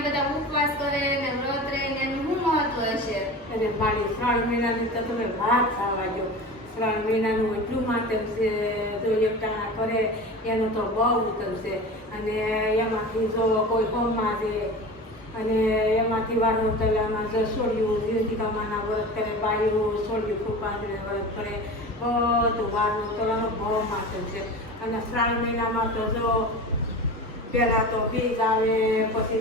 આમ બધા ઉપવાસ કરે ને વ્રત રહે ને એનું શું મહત્વ હશે? અને મારી 3 મહિનાની તો તમે વાત થવા જો. 3 મહિનાનું એટલું માતમ છે, જો એકટાણા કરે એનું તો બહુ ઉત્તમ છે. અને એમાંથી જો કોઈ હોમમાં છે અને એમાંથી વારો તલામાં જો સોડિયું જીવતિકામાના વ્રત કરે, બાયું સોડિયું ફૂંકાંદને વ્રત કરે, બધું વારો તલાનો બહુ માતમ છે. અને 3 મહિનામાં તો જો પહેલાં તો બીજ આવે, પછી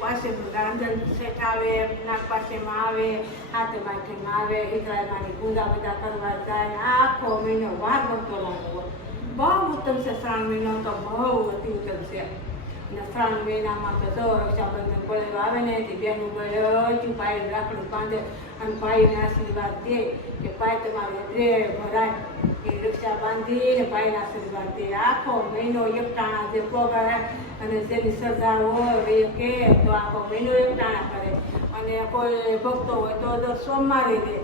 પાસેનું રાંધણ સેટ આવે, નાગ પાસેમાં આવે, હાથમાં આઠમાં આવે, હિતરાયમાંની પૂજા બધા કરવા જાય. આખો મહિનો વાર બનતો લાગવો બહુ ઉત્તમ છે. 3 મહિનો તો બહુ અતિ ઉત્તમ છે. અને 3 મહિનામાં તો જો રક્ષાબંધન પડેલો આવે ને તે બેનું બધું ભાઈ રાખડું બાંધે અને ભાઈને આશીર્વાદ દે કે ભાઈ તમારે રે ભરાય. એ રક્ષા બાંધીને ભાઈના આશીર્વાદ દે. આખો મહિનો એકટાણા જે પોગાડે અને જેની શ્રદ્ધા હોય એ કે તો આખો મહિનો એકટાણા કરે. અને કોઈ ભક્તો હોય તો દર સોમવારે દે.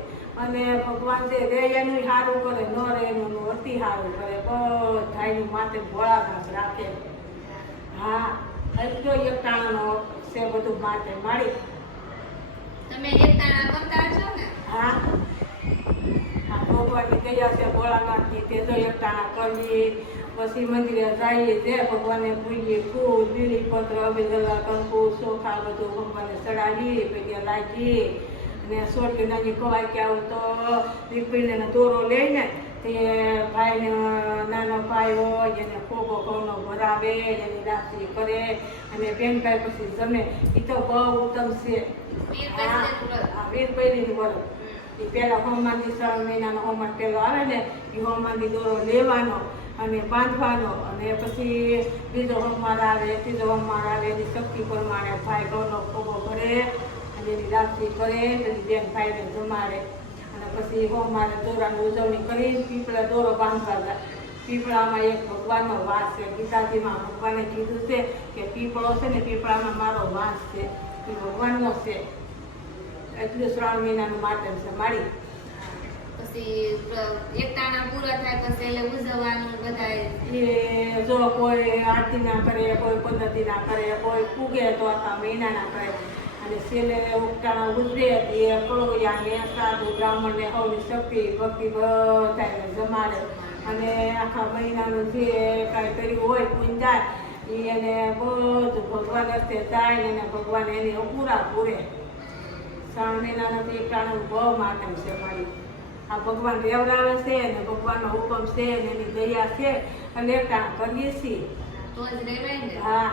અને ભગવાન જે રે એનું સારું કરે, ન રે એનું અતિ સારું કરે. બધાનું માથે ભોળાનાથ રાખે. હા, એટલો એકટાણાનો છે બધું માથે મારી. તમે એકટાણા કરતા છો ને? હા, ભગવાનની દયા છે ભોળાનાથની, તે તો એકટાણા કરીએ. પછી મંદિરે જઈએ તે ભગવાનને પૂજીએ, ફૂલ બીડી પત્ર અબેદલા કંકુ ચોખા બધું ભગવાનને ચડાવીએ, પગે લાગીએ. અને સોટી નાની ખવાય કે આવું તો દીકરીને દોરો લઈને તે ભાઈને, નાનો ભાઈ હોય એને ખોખો ઘઉંનો ભરાવે, એની રાખડી કરે અને બેન ભાઈ પછી જમે. એ તો બહુ ઉત્તમ છે. વીરપૈલીનું વ્રત એ પહેલાં હોમમાંથી 3 મહિનાનો હોમમાં પહેલો આવે ને એ હોમમાંથી દોરો લેવાનો અને બાંધવાનો. અને પછી બીજો હોમવાર આવે, ત્રીજો હોમવાર આવે, એની શક્તિ પ્રમાણે ભાઈ ઘઉંનો ખોખો ભરે અને એની રાખડી કરે, એની બેન ભાઈને જમાડે. અને પછી હોમવારે દોરાની ઉજવણી કરી પીપળે દોરો બાંધવા જાય. પીપળામાં એક ભગવાનનો વાસ છે. ગીતાજીમાં ભગવાને કીધું છે કે પીપળો છે ને પીપળામાં મારો વાસ છે, એ ભગવાનનો છે. એટલું 3 મહિનાનું માતમ છે મારી. પછી એકટાણા પૂરા થાય પછી એટલે ઉજવવાનું બધાય. એ જો કોઈ 8 દીના કરે, કોઈ 15 દીના કરે, કોઈ પૂગે તો આખા મહિનાના કરે. અને છેલ્લે ઉકટાણા ઉજવે એ કળોયાને સાધુ બ્રાહ્મણને સૌની શક્તિ ભક્તિ બધાને જમાડે. અને આખા મહિનાનું જે કાંઈ કર્યું હોય પૂંજાય એને બધું ભગવાન હસ્તે જાય અને ભગવાન એની પૂરા પૂરે. 3 મહિનાના તો એકટાણાનું બહુ માતમ છે મારી. આ ભગવાન રેવડાવે છે અને ભગવાનનો હુકમ છે અને એની દયા છે અને એકટાણા કરીએ છીએ તો જ રહેવાય ને. હા,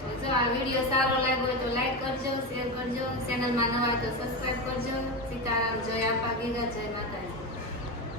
તો જો આ વિડીયો સારો લાગ્યો હોય તો લાઈક કરજો, શેર કરજો, ચેનલમાં નવા તો સબસ્ક્રાઇબ કરજો. સીતારામ, જય આપા ગીરા, જય માતાજી.